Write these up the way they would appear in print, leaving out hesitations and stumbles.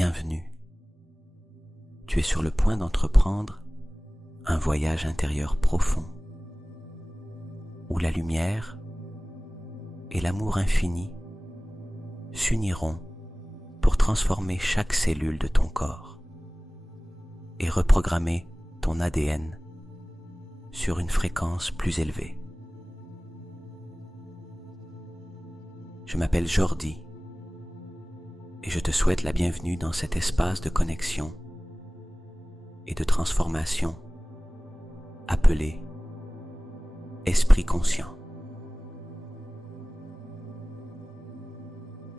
bienvenue. Tu es sur le point d'entreprendre un voyage intérieur profond, où la lumière et l'amour infini s'uniront pour transformer chaque cellule de ton corps et reprogrammer ton ADN sur une fréquence plus élevée. Je m'appelle Jordi et je te souhaite la bienvenue dans cet espace de connexion et de transformation appelé Esprit Conscient.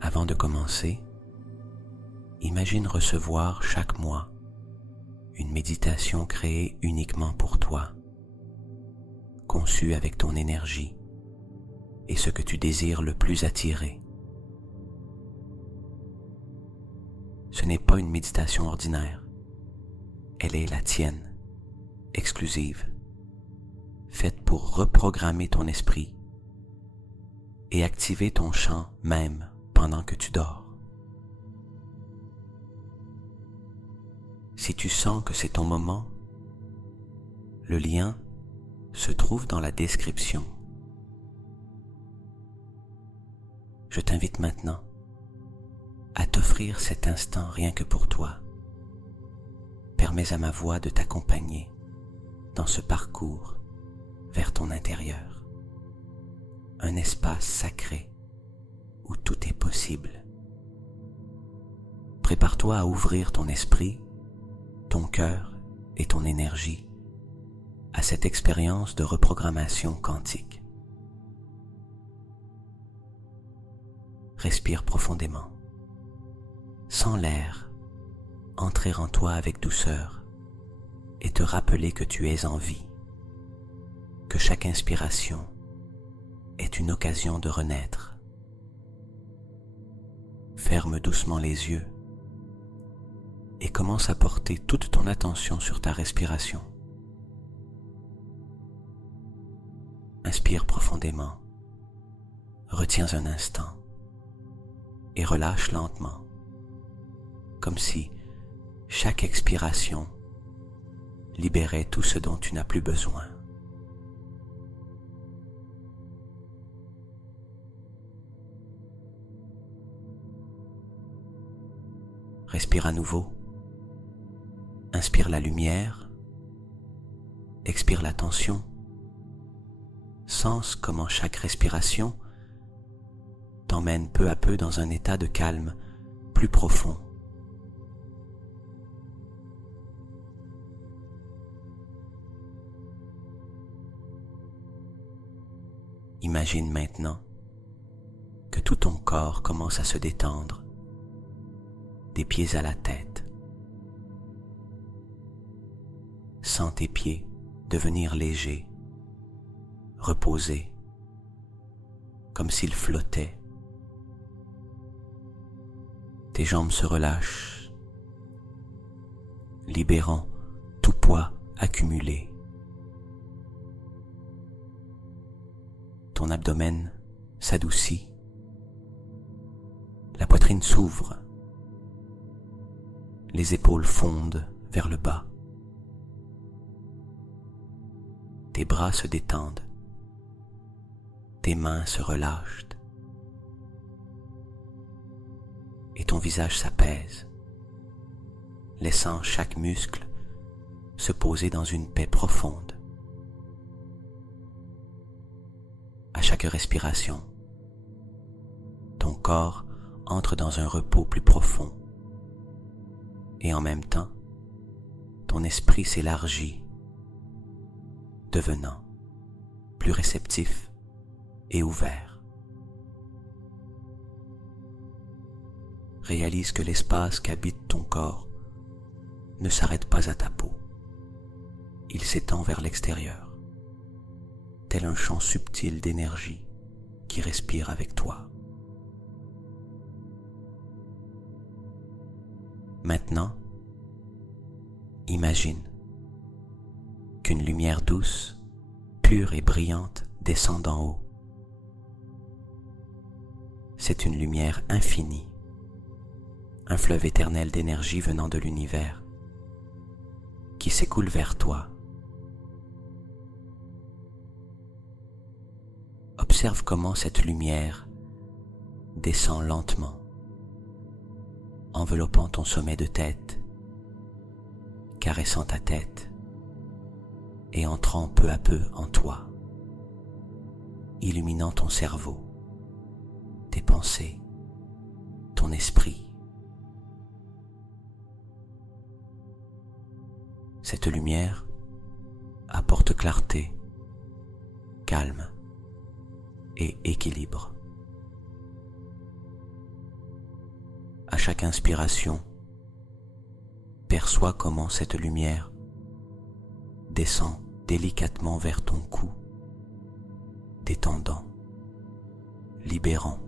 Avant de commencer, imagine recevoir chaque mois une méditation créée uniquement pour toi, conçue avec ton énergie et ce que tu désires le plus attirer. Ce n'est pas une méditation ordinaire, elle est la tienne, exclusive, faite pour reprogrammer ton esprit et activer ton champ même pendant que tu dors. Si tu sens que c'est ton moment, le lien se trouve dans la description. Je t'invite maintenant à t'offrir cet instant rien que pour toi. Permets à ma voix de t'accompagner dans ce parcours vers ton intérieur, un espace sacré où tout est possible. Prépare-toi à ouvrir ton esprit, ton cœur et ton énergie à cette expérience de reprogrammation quantique. Respire profondément. Sens l'air entrer en toi avec douceur et te rappeler que tu es en vie, que chaque inspiration est une occasion de renaître. Ferme doucement les yeux et commence à porter toute ton attention sur ta respiration. Inspire profondément, retiens un instant et relâche lentement, comme si chaque expiration libérait tout ce dont tu n'as plus besoin. Respire à nouveau. Inspire la lumière. Expire la tension. Sens comment chaque respiration t'emmène peu à peu dans un état de calme plus profond. Imagine maintenant que tout ton corps commence à se détendre, des pieds à la tête. Sens tes pieds devenir légers, reposés, comme s'ils flottaient. Tes jambes se relâchent, libérant tout poids accumulé. Ton abdomen s'adoucit, la poitrine s'ouvre, les épaules fondent vers le bas. Tes bras se détendent, tes mains se relâchent et ton visage s'apaise, laissant chaque muscle se poser dans une paix profonde. À chaque respiration, ton corps entre dans un repos plus profond et en même temps, ton esprit s'élargit, devenant plus réceptif et ouvert. Réalise que l'espace qu'habite ton corps ne s'arrête pas à ta peau. Il s'étend vers l'extérieur, tel un champ subtil d'énergie qui respire avec toi. Maintenant, imagine qu'une lumière douce, pure et brillante descend d'en haut. C'est une lumière infinie un fleuve éternel d'énergie venant de l'univers qui s'écoule vers toi. Observe comment cette lumière descend lentement, enveloppant ton sommet de tête, caressant ta tête et entrant peu à peu en toi, illuminant ton cerveau, tes pensées, ton esprit. Cette lumière apporte clarté, calme et équilibre. À chaque inspiration, perçois comment cette lumière descend délicatement vers ton cou, détendant, libérant.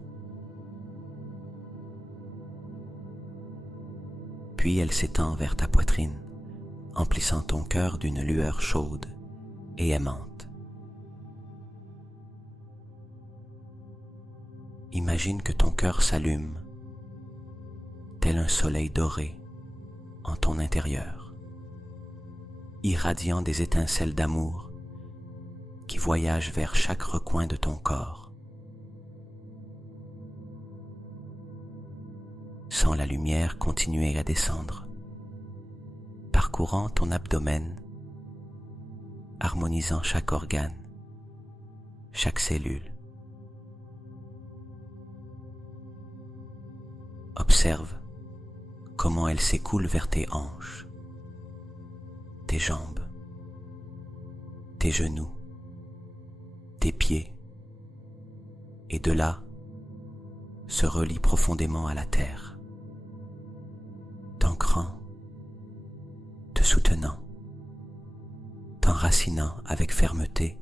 Puis elle s'étend vers ta poitrine, emplissant ton cœur d'une lueur chaude et aimante. Imagine que ton cœur s'allume, tel un soleil doré, en ton intérieur, irradiant des étincelles d'amour qui voyagent vers chaque recoin de ton corps. Sens la lumière continuer à descendre, parcourant ton abdomen, harmonisant chaque organe, chaque cellule. Observe comment elle s'écoule vers tes hanches, tes jambes, tes genoux, tes pieds, et de là se relie profondément à la terre, t'ancrant, te soutenant, t'enracinant avec fermeté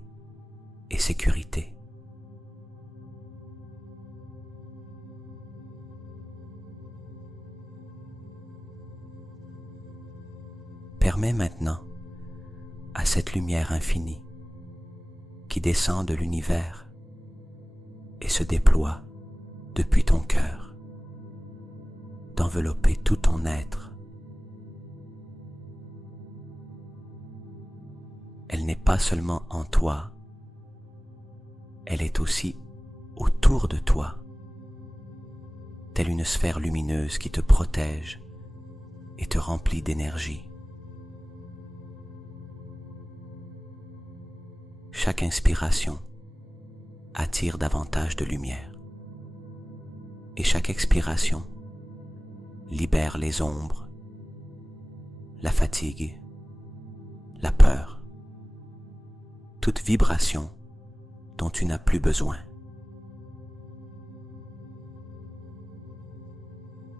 et sécurité. Permets maintenant à cette lumière infinie qui descend de l'univers et se déploie depuis ton cœur d'envelopper tout ton être. Elle n'est pas seulement en toi, elle est aussi autour de toi, telle une sphère lumineuse qui te protège et te remplit d'énergie. Chaque inspiration attire davantage de lumière et chaque expiration libère les ombres, la fatigue, la peur, toute vibration dont tu n'as plus besoin.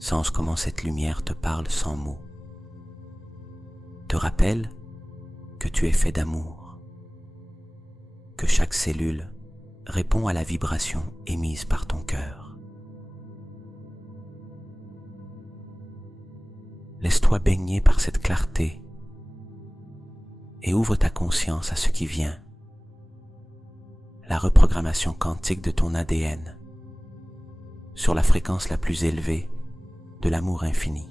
Sens comment cette lumière te parle sans mots, te rappelle que tu es fait d'amour, que chaque cellule répond à la vibration émise par ton cœur. Laisse-toi baigner par cette clarté et ouvre ta conscience à ce qui vient, la reprogrammation quantique de ton ADN sur la fréquence la plus élevée de l'amour infini.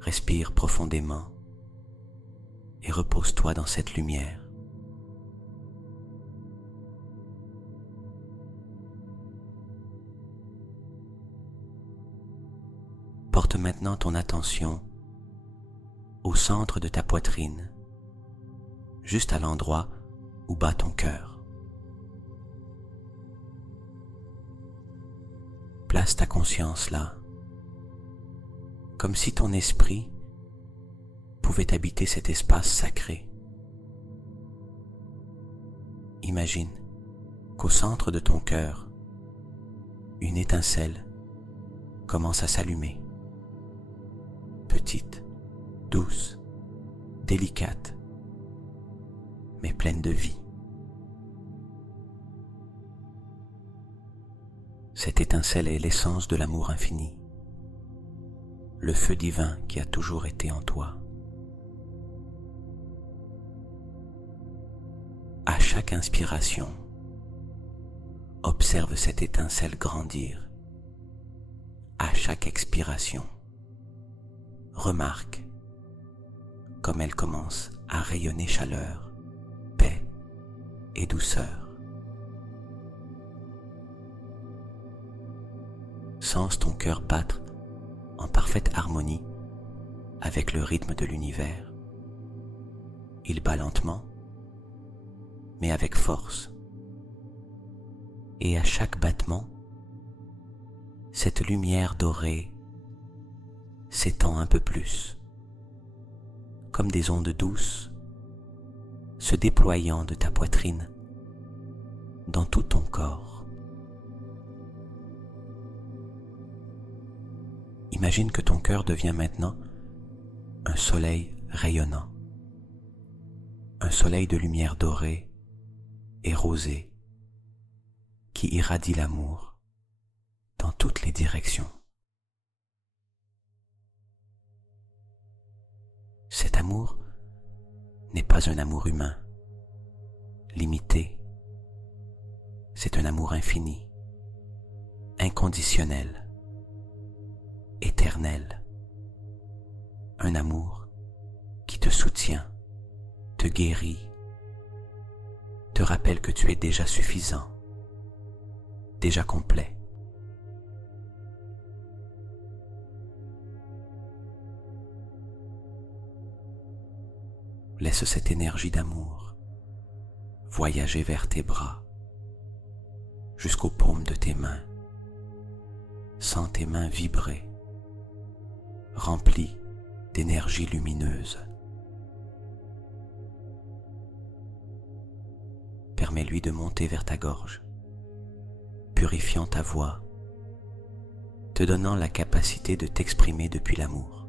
Respire profondément et repose-toi dans cette lumière. Porte maintenant ton attention au centre de ta poitrine, juste à l'endroit où bat ton cœur. Place ta conscience là, comme si ton esprit pouvait habiter cet espace sacré. Imagine qu'au centre de ton cœur, une étincelle commence à s'allumer. Petite, douce, délicate, mais pleine de vie. Cette étincelle est l'essence de l'amour infini, le feu divin qui a toujours été en toi. À chaque inspiration, Observe cette étincelle grandir. À chaque expiration, remarque comme elle commence à rayonner chaleur, paix et douceur. Sens ton cœur battre en parfaite harmonie avec le rythme de l'univers. Il bat lentement, mais avec force. Et à chaque battement, cette lumière dorée s'étend un peu plus, comme des ondes douces se déployant de ta poitrine dans tout ton corps. Imagine que ton cœur devient maintenant un soleil rayonnant, un soleil de lumière dorée et rosée qui irradie l'amour dans toutes les directions. Cet amour n'est pas un amour humain, limité. C'est un amour infini, inconditionnel, éternel. Un amour qui te soutient, te guérit, te rappelle que tu es déjà suffisant, déjà complet. Laisse cette énergie d'amour voyager vers tes bras, jusqu'aux paumes de tes mains. Sens tes mains vibrer, remplies d'énergie lumineuse. Permets-lui de monter vers ta gorge, purifiant ta voix, te donnant la capacité de t'exprimer depuis l'amour.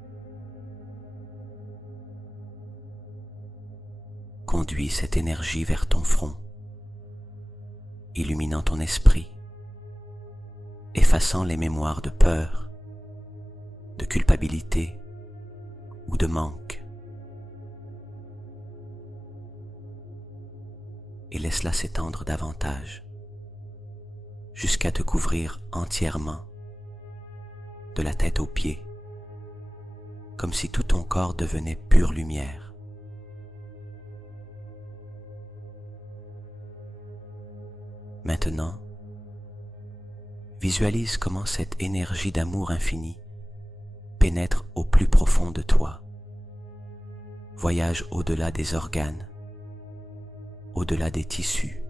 Conduis cette énergie vers ton front, illuminant ton esprit, effaçant les mémoires de peur, de culpabilité ou de manque. Et laisse-la s'étendre davantage, jusqu'à te couvrir entièrement, de la tête aux pieds, comme si tout ton corps devenait pure lumière. Maintenant, visualise comment cette énergie d'amour infini pénètre au plus profond de toi, voyage au-delà des organes, au-delà des tissus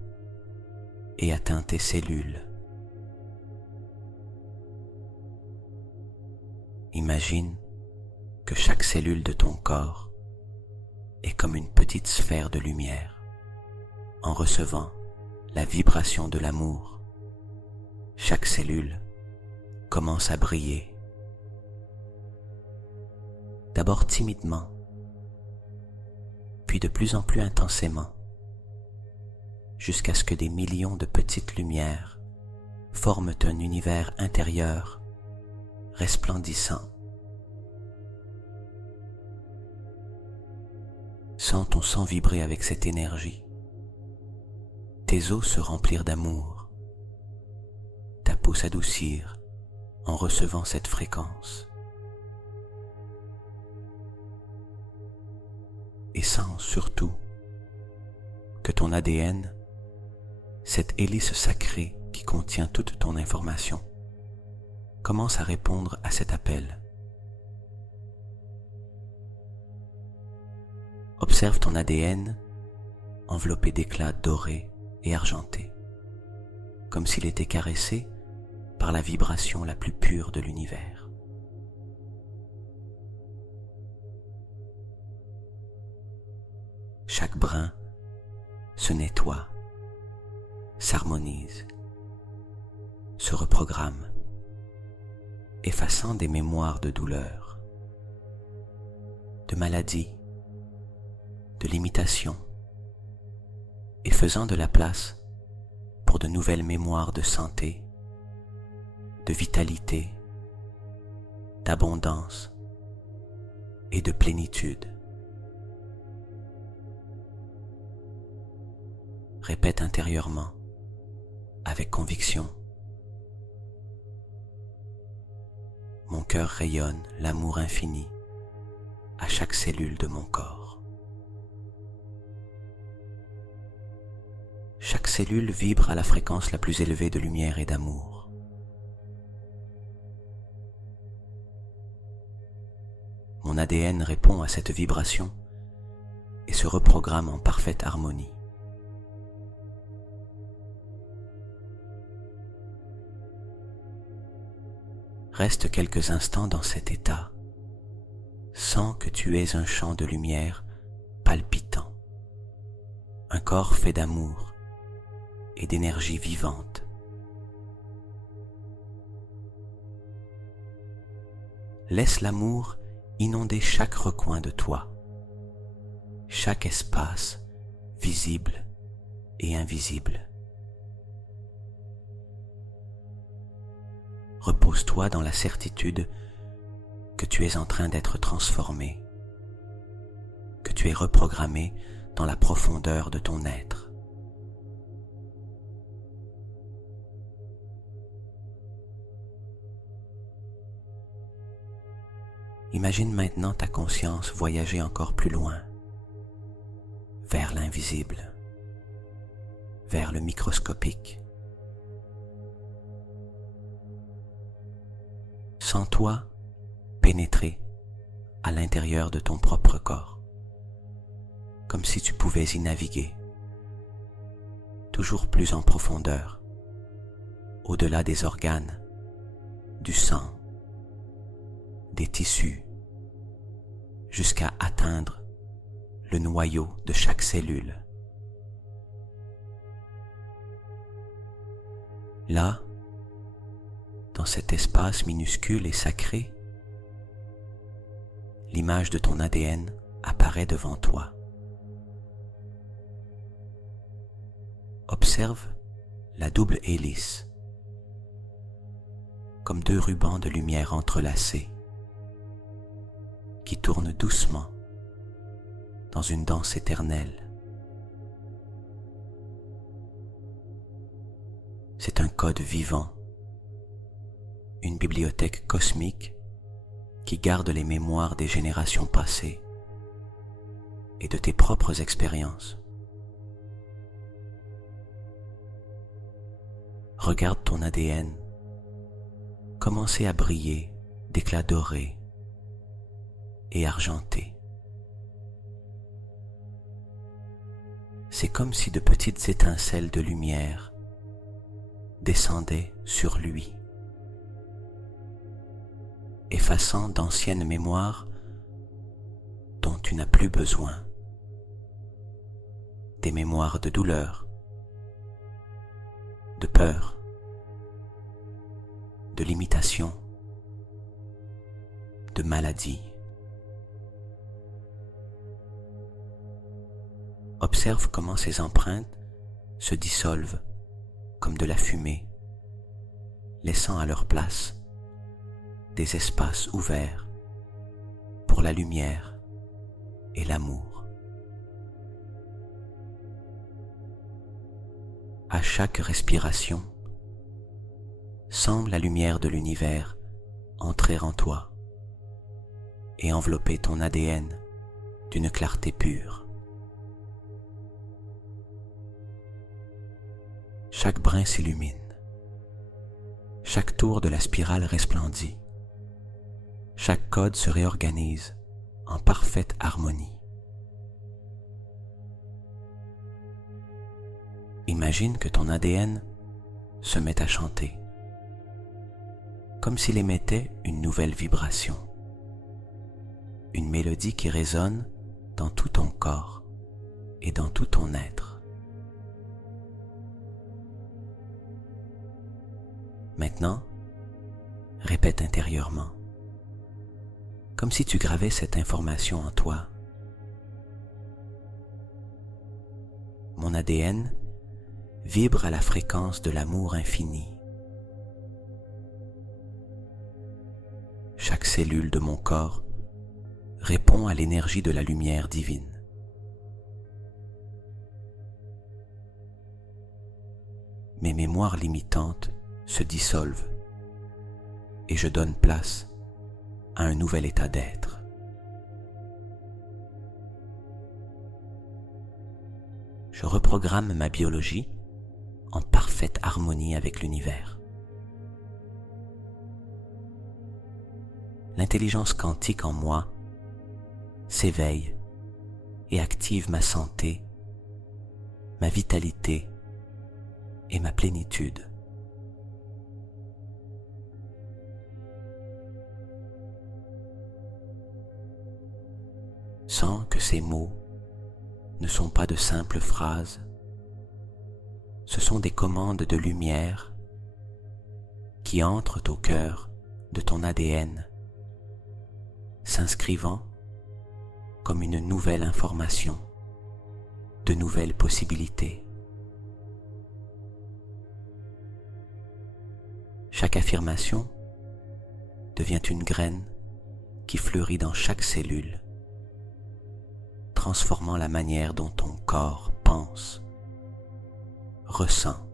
et atteint tes cellules. Imagine que chaque cellule de ton corps est comme une petite sphère de lumière, en recevant la vibration de l'amour. Chaque cellule commence à briller. D'abord timidement, puis de plus en plus intensément, jusqu'à ce que des millions de petites lumières forment un univers intérieur resplendissant. Sens ton sang vibrer avec cette énergie. Tes os se remplir d'amour, ta peau s'adoucir en recevant cette fréquence. Et sens surtout que ton ADN, cette hélice sacrée qui contient toute ton information, commence à répondre à cet appel. Observe ton ADN enveloppé d'éclats dorés et argenté, comme s'il était caressé par la vibration la plus pure de l'univers. Chaque brin se nettoie, s'harmonise, se reprogramme, effaçant des mémoires de douleur, de maladie, de limitation, et faisant de la place pour de nouvelles mémoires de santé, de vitalité, d'abondance et de plénitude. Répète intérieurement avec conviction. Mon cœur rayonne l'amour infini à chaque cellule de mon corps. Chaque cellule vibre à la fréquence la plus élevée de lumière et d'amour. Mon ADN répond à cette vibration et se reprogramme en parfaite harmonie. Reste quelques instants dans cet état, sens que tu es un champ de lumière palpitant, un corps fait d'amour et d'énergie vivante. Laisse l'amour inonder chaque recoin de toi, chaque espace visible et invisible. Repose-toi dans la certitude que tu es en train d'être transformé, que tu es reprogrammé dans la profondeur de ton être. Imagine maintenant ta conscience voyager encore plus loin, vers l'invisible, vers le microscopique. Sens-toi pénétrer à l'intérieur de ton propre corps, comme si tu pouvais y naviguer, toujours plus en profondeur, au-delà des organes, du sang, des tissus, jusqu'à atteindre le noyau de chaque cellule. Là, dans cet espace minuscule et sacré, l'image de ton ADN apparaît devant toi. Observe la double hélice, comme deux rubans de lumière entrelacés, qui tournent doucement dans une danse éternelle. C'est un code vivant, une bibliothèque cosmique qui garde les mémoires des générations passées et de tes propres expériences. Regarde ton ADN commencer à briller d'éclats dorés et argentés. C'est comme si de petites étincelles de lumière descendaient sur lui, effaçant d'anciennes mémoires dont tu n'as plus besoin, des mémoires de douleur, de peur, de limitation, de maladie. Observe comment ces empreintes se dissolvent comme de la fumée, laissant à leur place des espaces ouverts pour la lumière et l'amour. À chaque respiration, sens la lumière de l'univers entrer en toi et envelopper ton ADN d'une clarté pure. Chaque brin s'illumine, chaque tour de la spirale resplendit, chaque code se réorganise en parfaite harmonie. Imagine que ton ADN se met à chanter, comme s'il émettait une nouvelle vibration, une mélodie qui résonne dans tout ton corps et dans tout ton être. Maintenant, répète intérieurement, comme si tu gravais cette information en toi. Mon ADN vibre à la fréquence de l'amour infini. Chaque cellule de mon corps répond à l'énergie de la lumière divine. mes mémoires limitantes se dissolvent et je donne place à un nouvel état d'être. Je reprogramme ma biologie en parfaite harmonie avec l'univers. L'intelligence quantique en moi s'éveille et active ma santé, ma vitalité et ma plénitude. Sans que ces mots ne sont pas de simples phrases, ce sont des commandes de lumière qui entrent au cœur de ton ADN, s'inscrivant comme une nouvelle information, de nouvelles possibilités. Chaque affirmation devient une graine qui fleurit dans chaque cellule, transformant la manière dont ton corps pense, ressent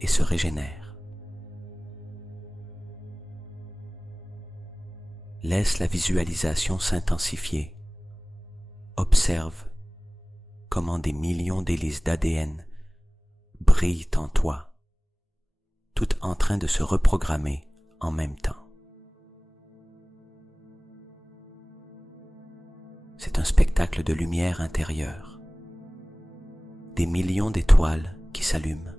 et se régénère. Laisse la visualisation s'intensifier. Observe comment des millions d'hélices d'ADN brillent en toi, toutes en train de se reprogrammer en même temps. C'est un spectacle de lumière intérieure, des millions d'étoiles qui s'allument,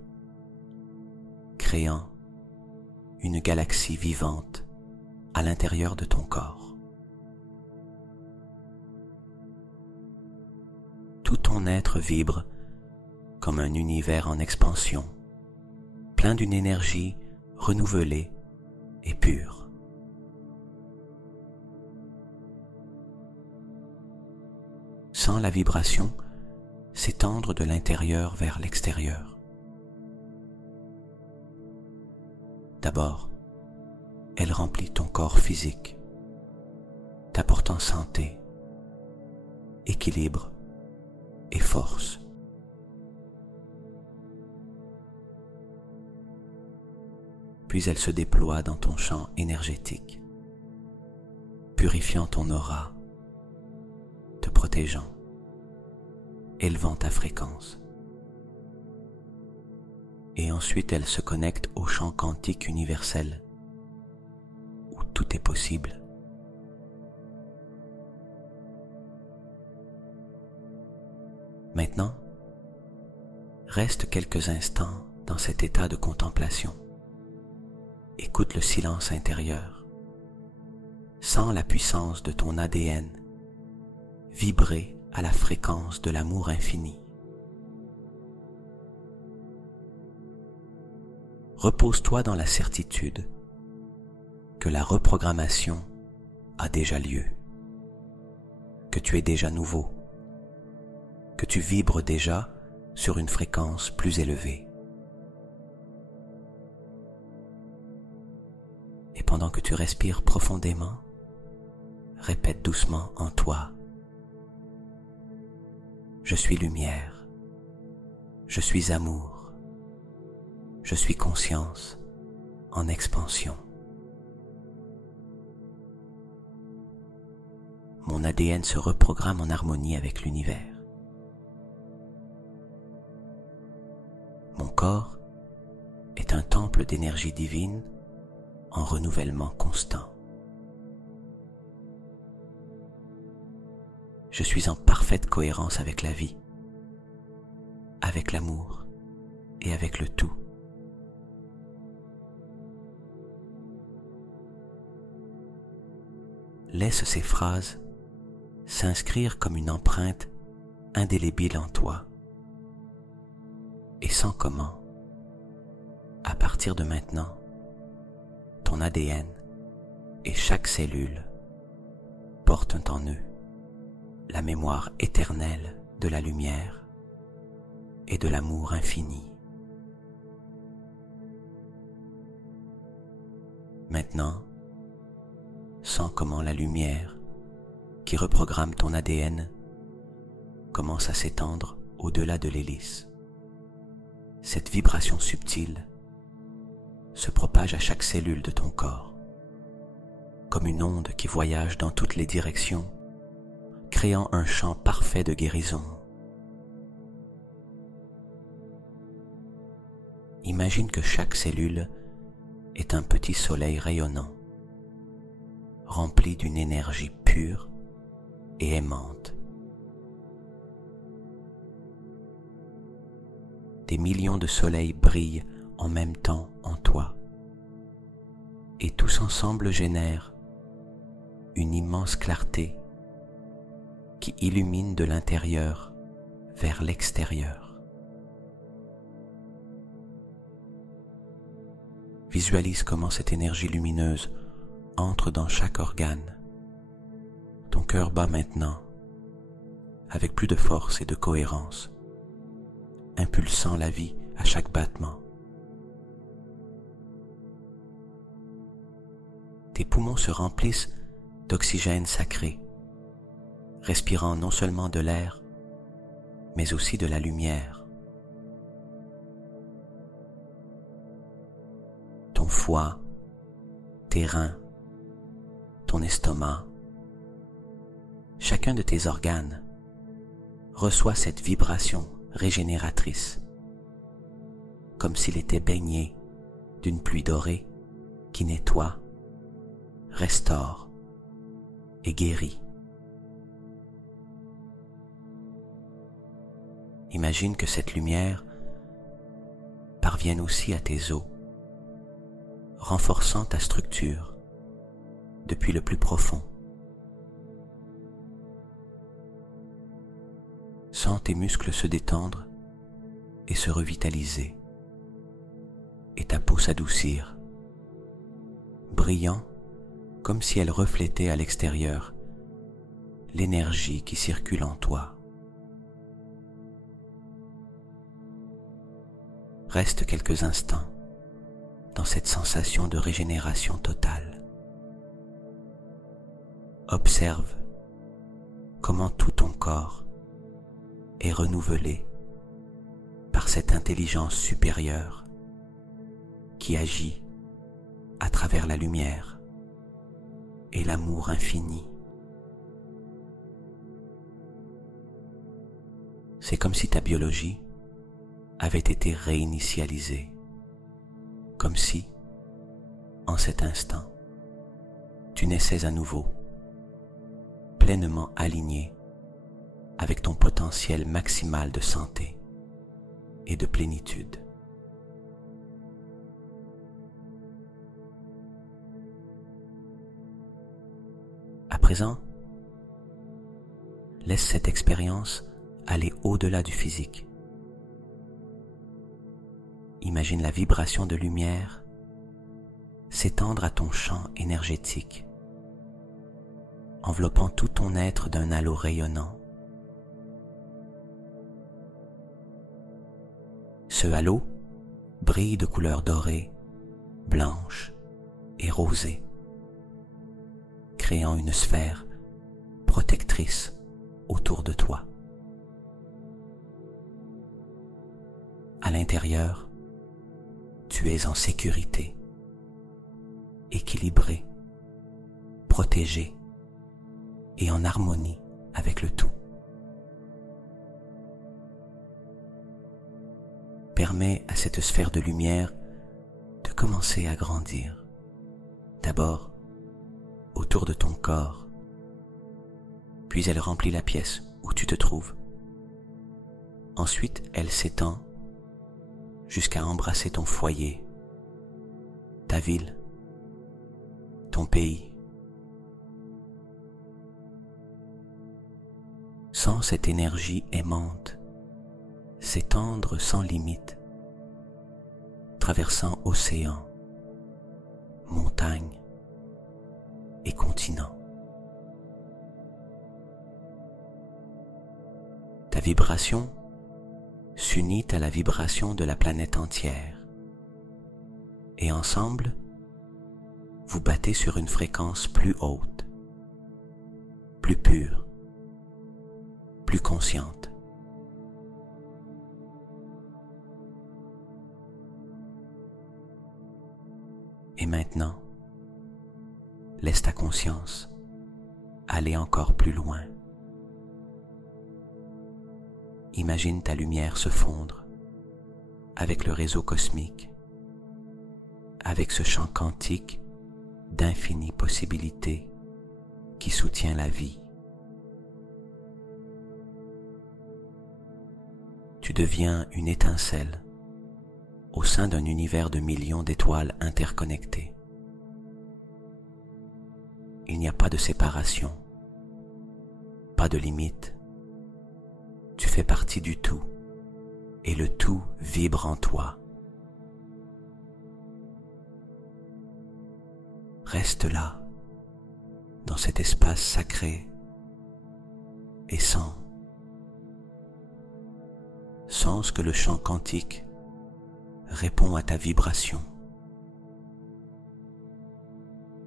créant une galaxie vivante à l'intérieur de ton corps. Tout ton être vibre comme un univers en expansion, plein d'une énergie renouvelée et pure. Sens la vibration s'étendre de l'intérieur vers l'extérieur. D'abord, elle remplit ton corps physique, t'apportant santé, équilibre et force. Puis elle se déploie dans ton champ énergétique, purifiant ton aura, te protégeant, élevant ta fréquence. Et ensuite elle se connecte au champ quantique universel, où tout est possible. Maintenant, reste quelques instants dans cet état de contemplation. Écoute le silence intérieur. Sens la puissance de ton ADN vibrer à la fréquence de l'amour infini. Repose-toi dans la certitude que la reprogrammation a déjà lieu, que tu es déjà nouveau, que tu vibres déjà sur une fréquence plus élevée. Et pendant que tu respires profondément, répète doucement en toi: je suis lumière, je suis amour, je suis conscience en expansion. Mon ADN se reprogramme en harmonie avec l'univers. Mon corps est un temple d'énergie divine en renouvellement constant. Je suis en parfaite cohérence avec la vie, avec l'amour et avec le tout. Laisse ces phrases s'inscrire comme une empreinte indélébile en toi. Et sens comment, à partir de maintenant, ton ADN et chaque cellule portent en eux la mémoire éternelle de la lumière et de l'amour infini. Maintenant, sens comment la lumière qui reprogramme ton ADN commence à s'étendre au-delà de l'hélice, cette vibration subtile se propage à chaque cellule de ton corps, comme une onde qui voyage dans toutes les directions, créant un champ parfait de guérison. Imagine que chaque cellule est un petit soleil rayonnant, rempli d'une énergie pure et aimante. Des millions de soleils brillent en même temps en toi, et tous ensemble génèrent une immense clarté qui illumine de l'intérieur vers l'extérieur. Visualise comment cette énergie lumineuse entre dans chaque organe. Ton cœur bat maintenant, avec plus de force et de cohérence, impulsant la vie à chaque battement. Tes poumons se remplissent d'oxygène sacré, respirant non seulement de l'air, mais aussi de la lumière. Ton foie, tes reins, ton estomac, chacun de tes organes reçoit cette vibration régénératrice, comme s'il était baigné d'une pluie dorée qui nettoie, restaure et guérit. Imagine que cette lumière parvienne aussi à tes os, renforçant ta structure depuis le plus profond. Sens tes muscles se détendre et se revitaliser, et ta peau s'adoucir, brillant comme si elle reflétait à l'extérieur l'énergie qui circule en toi. Reste quelques instants dans cette sensation de régénération totale. Observe comment tout ton corps est renouvelé par cette intelligence supérieure qui agit à travers la lumière et l'amour infini. C'est comme si ta biologie avait été réinitialisée, comme si, en cet instant, tu naissais à nouveau, pleinement aligné avec ton potentiel maximal de santé et de plénitude. À présent, laisse cette expérience aller au-delà du physique. Imagine la vibration de lumière s'étendre à ton champ énergétique, enveloppant tout ton être d'un halo rayonnant. Ce halo brille de couleurs dorées, blanches et rosées, créant une sphère protectrice autour de toi. À l'intérieur, tu es en sécurité, équilibré, protégé et en harmonie avec le tout. Permets à cette sphère de lumière de commencer à grandir. D'abord, autour de ton corps, puis elle remplit la pièce où tu te trouves. Ensuite, elle s'étend jusqu'à embrasser ton foyer, ta ville, ton pays. Sens cette énergie aimante s'étendre sans limite, traversant océans, montagnes et continents. Ta vibration s'unit à la vibration de la planète entière, et ensemble, vous battez sur une fréquence plus haute, plus pure, plus consciente. Et maintenant, laisse ta conscience aller encore plus loin. Imagine ta lumière se fondre avec le réseau cosmique, avec ce champ quantique d'infinies possibilités qui soutient la vie. Tu deviens une étincelle au sein d'un univers de millions d'étoiles interconnectées. Il n'y a pas de séparation, pas de limite. Tu fais partie du tout et le tout vibre en toi. Reste là, dans cet espace sacré et sens ce que le champ quantique répond à ta vibration.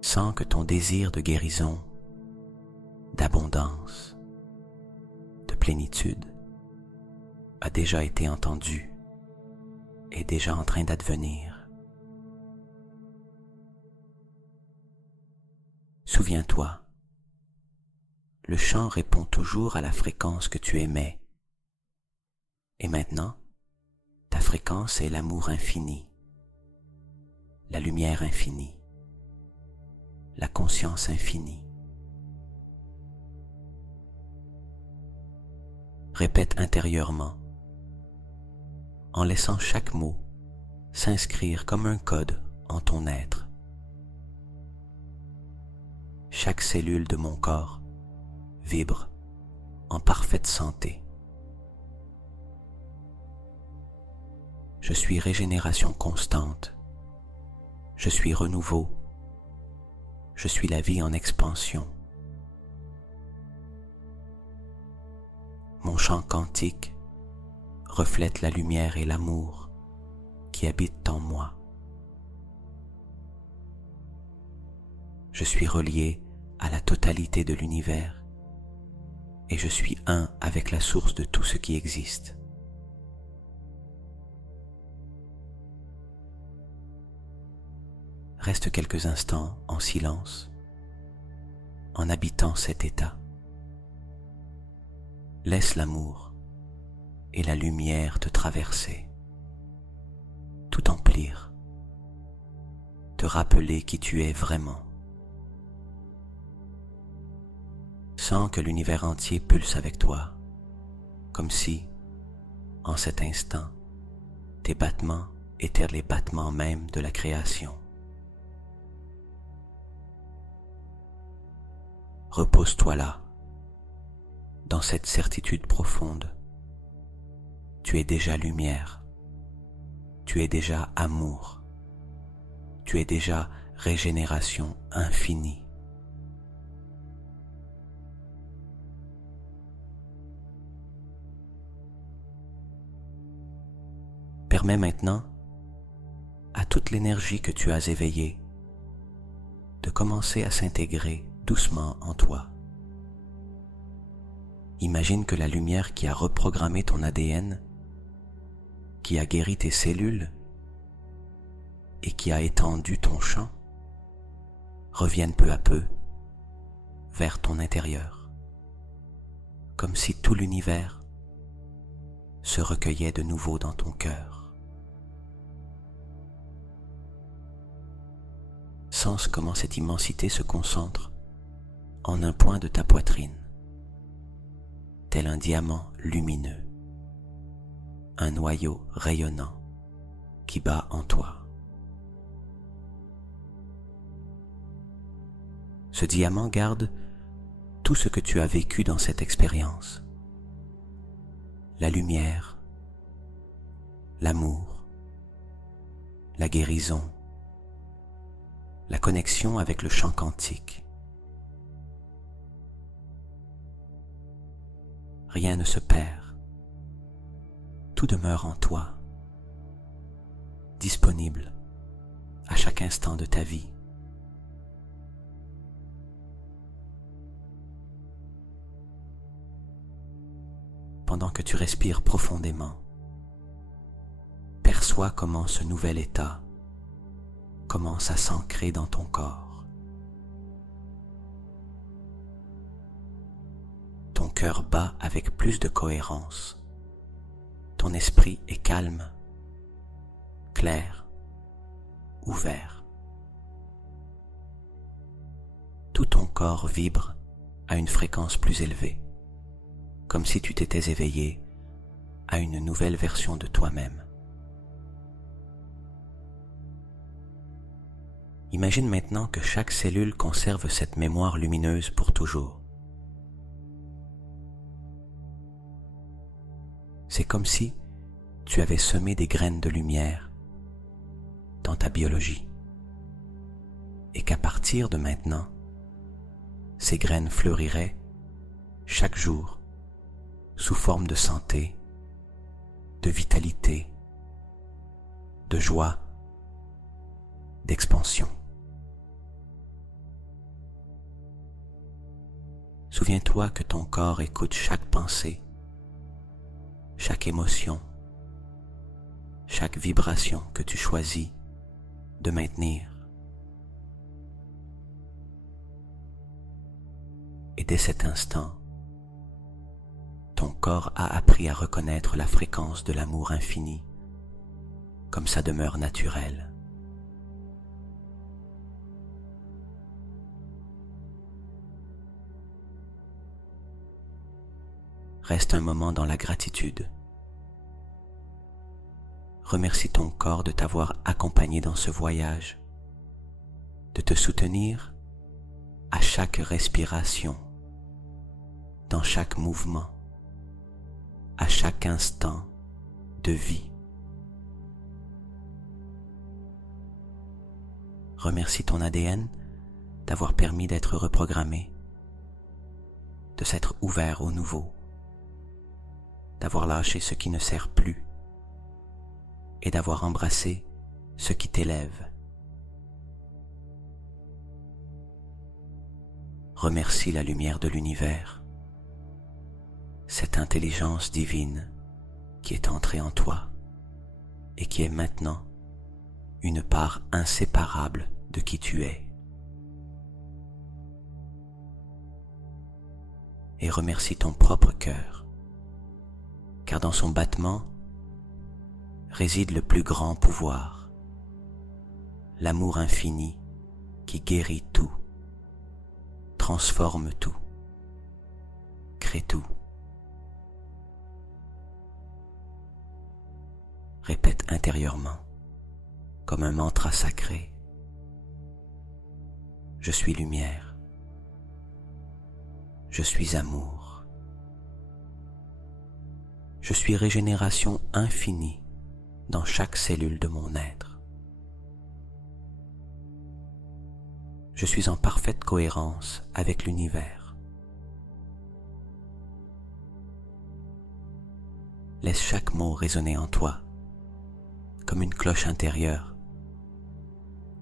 Sens que ton désir de guérison, d'abondance, de plénitude a déjà été entendu et déjà en train d'advenir. Souviens-toi, le chant répond toujours à la fréquence que tu émets. Et maintenant, ta fréquence est l'amour infini, la lumière infinie, la conscience infinie. Répète intérieurement, en laissant chaque mot s'inscrire comme un code en ton être. Chaque cellule de mon corps vibre en parfaite santé. Je suis régénération constante. Je suis renouveau. Je suis la vie en expansion. Mon champ quantique reflète la lumière et l'amour qui habitent en moi. Je suis relié à la totalité de l'univers et je suis un avec la source de tout ce qui existe. Reste quelques instants en silence, en habitant cet état. Laisse l'amour et la lumière te traverser, tout emplir, te rappeler qui tu es vraiment. Sens que l'univers entier pulse avec toi, comme si, en cet instant, tes battements étaient les battements mêmes de la création. Repose-toi là, dans cette certitude profonde. Tu es déjà lumière, tu es déjà amour, tu es déjà régénération infinie. Permets maintenant à toute l'énergie que tu as éveillée de commencer à s'intégrer doucement en toi. Imagine que la lumière qui a reprogrammé ton ADN, qui a guéri tes cellules et qui a étendu ton champ, revienne peu à peu vers ton intérieur, comme si tout l'univers se recueillait de nouveau dans ton cœur. Sens comment cette immensité se concentre en un point de ta poitrine, tel un diamant lumineux, un noyau rayonnant qui bat en toi. Ce diamant garde tout ce que tu as vécu dans cette expérience. La lumière, l'amour, la guérison, la connexion avec le champ quantique. Rien ne se perd. Tout demeure en toi, disponible à chaque instant de ta vie. Pendant que tu respires profondément, perçois comment ce nouvel état commence à s'ancrer dans ton corps. Ton cœur bat avec plus de cohérence. Ton esprit est calme, clair, ouvert. Tout ton corps vibre à une fréquence plus élevée, comme si tu t'étais éveillé à une nouvelle version de toi-même. Imagine maintenant que chaque cellule conserve cette mémoire lumineuse pour toujours. C'est comme si tu avais semé des graines de lumière dans ta biologie et qu'à partir de maintenant, ces graines fleuriraient chaque jour sous forme de santé, de vitalité, de joie, d'expansion. Souviens-toi que ton corps écoute chaque pensée, chaque émotion, chaque vibration que tu choisis de maintenir. Et dès cet instant, ton corps a appris à reconnaître la fréquence de l'amour infini comme sa demeure naturelle. Reste un moment dans la gratitude. Remercie ton corps de t'avoir accompagné dans ce voyage, de te soutenir à chaque respiration, dans chaque mouvement, à chaque instant de vie. Remercie ton ADN d'avoir permis d'être reprogrammé, de s'être ouvert au nouveau, d'avoir lâché ce qui ne sert plus et d'avoir embrassé ce qui t'élève. Remercie la lumière de l'univers, cette intelligence divine qui est entrée en toi et qui est maintenant une part inséparable de qui tu es. Et remercie ton propre cœur, car dans son battement réside le plus grand pouvoir, l'amour infini qui guérit tout, transforme tout, crée tout. Répète intérieurement, comme un mantra sacré: je suis lumière, je suis amour, je suis régénération infinie dans chaque cellule de mon être. Je suis en parfaite cohérence avec l'univers. Laisse chaque mot résonner en toi, comme une cloche intérieure,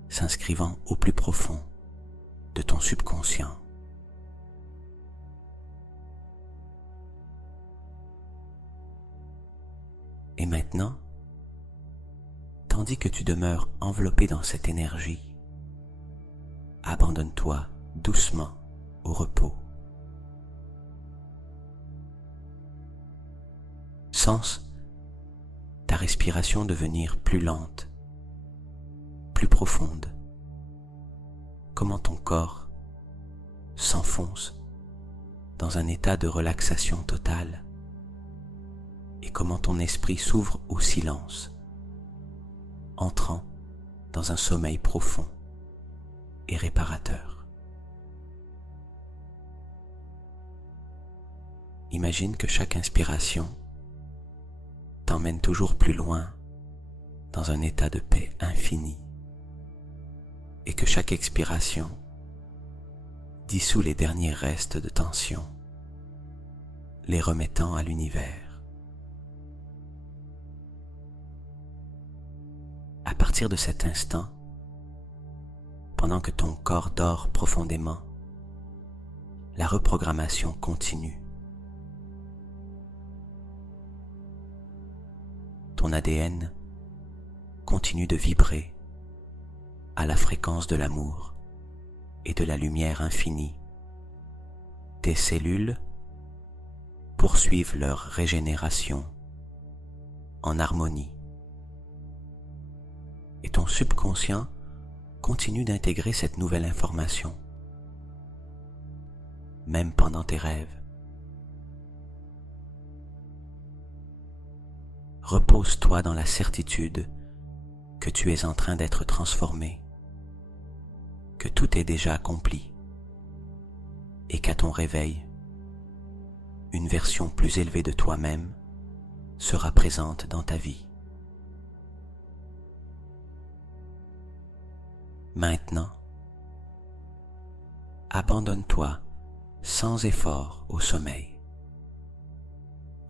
s'inscrivant au plus profond de ton subconscient. Et maintenant, tandis que tu demeures enveloppé dans cette énergie, abandonne-toi doucement au repos. Sens ta respiration devenir plus lente, plus profonde, comment ton corps s'enfonce dans un état de relaxation totale et comment ton esprit s'ouvre au silence, entrant dans un sommeil profond et réparateur. Imagine que chaque inspiration t'emmène toujours plus loin dans un état de paix infini et que chaque expiration dissout les derniers restes de tension, les remettant à l'univers. À partir de cet instant, pendant que ton corps dort profondément, la reprogrammation continue. Ton ADN continue de vibrer à la fréquence de l'amour et de la lumière infinie. Tes cellules poursuivent leur régénération en harmonie. Et ton subconscient continue d'intégrer cette nouvelle information, même pendant tes rêves. Repose-toi dans la certitude que tu es en train d'être transformé, que tout est déjà accompli et qu'à ton réveil, une version plus élevée de toi-même sera présente dans ta vie. Maintenant, abandonne-toi sans effort au sommeil.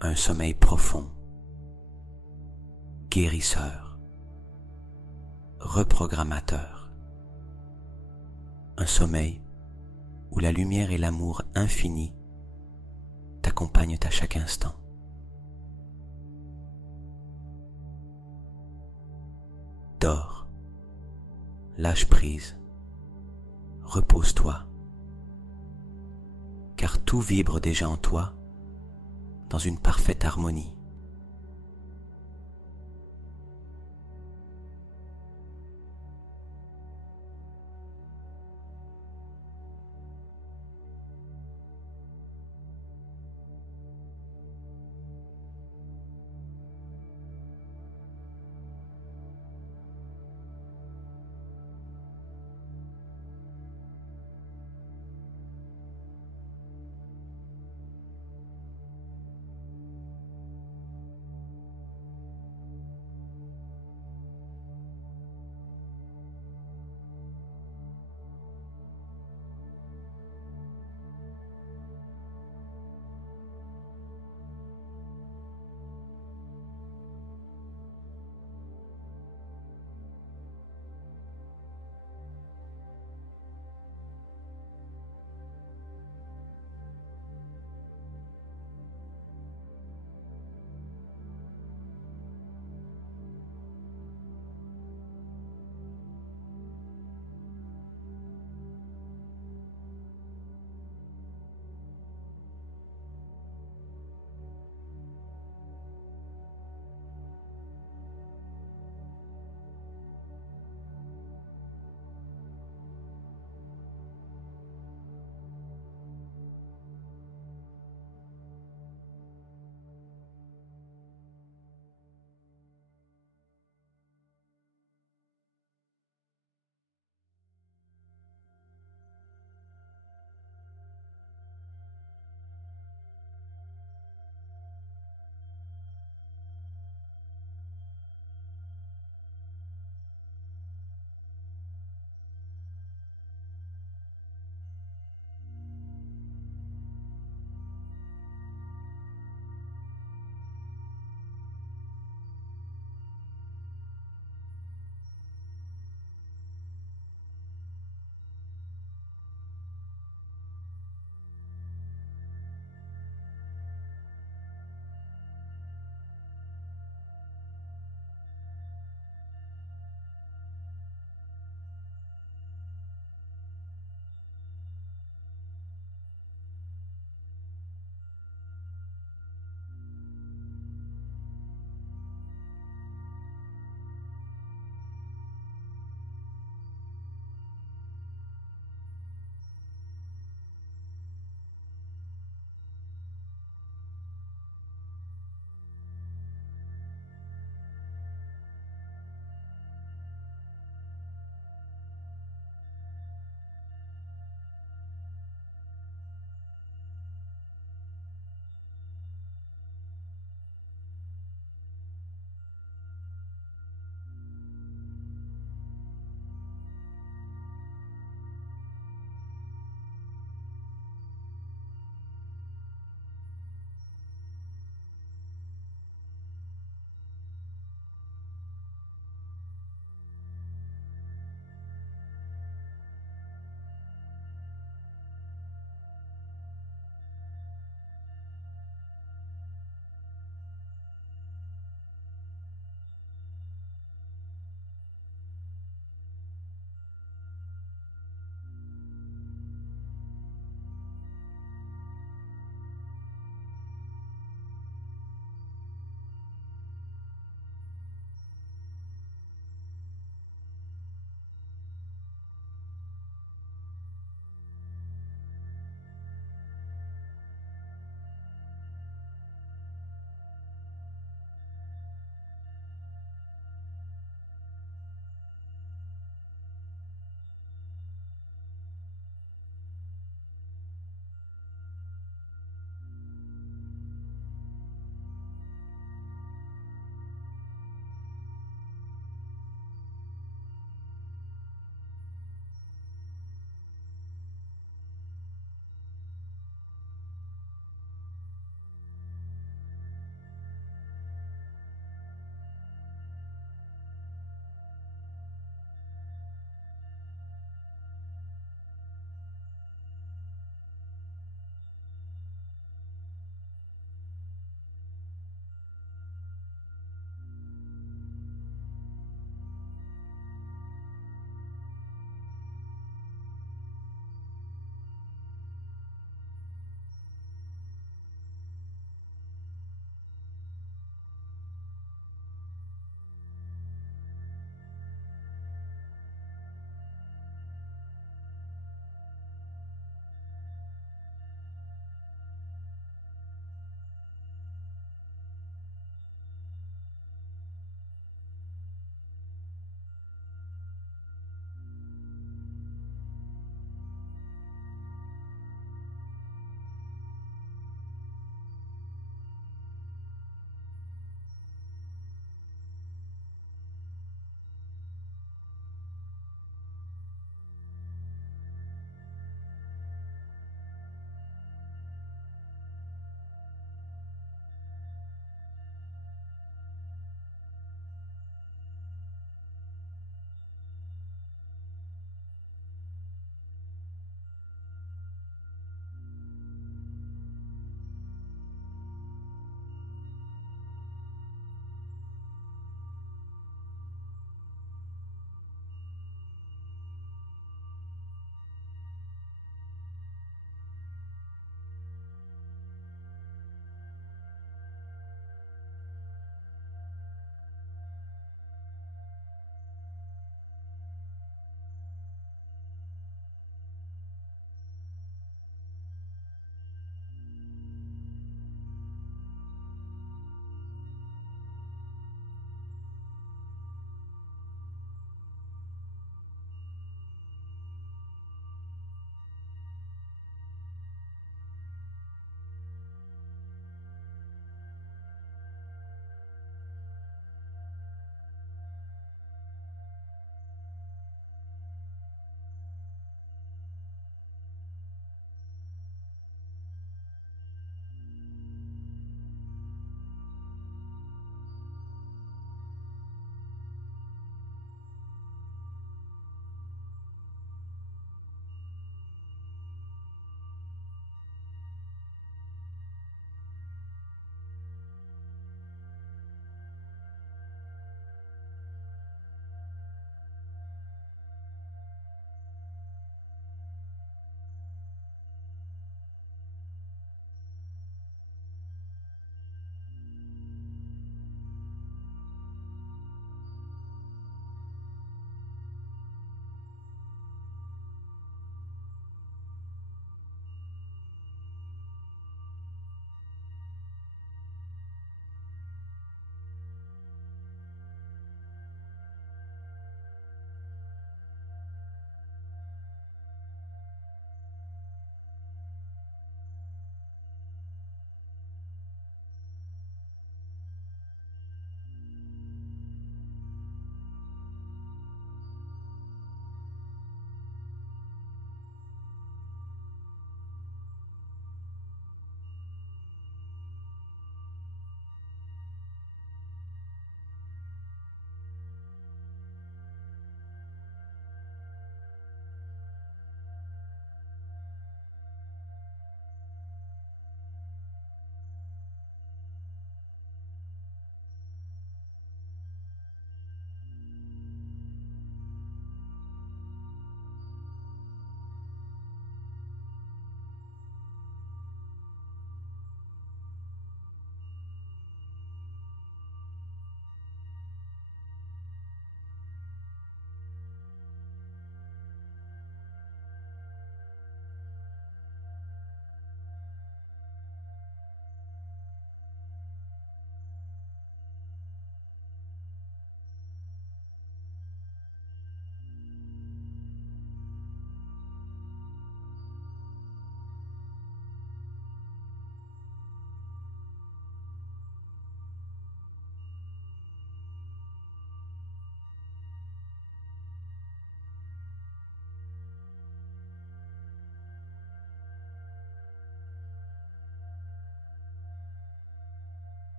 Un sommeil profond, guérisseur, reprogrammateur. Un sommeil où la lumière et l'amour infini t'accompagnent à chaque instant. Dors, lâche prise, repose-toi, car tout vibre déjà en toi dans une parfaite harmonie.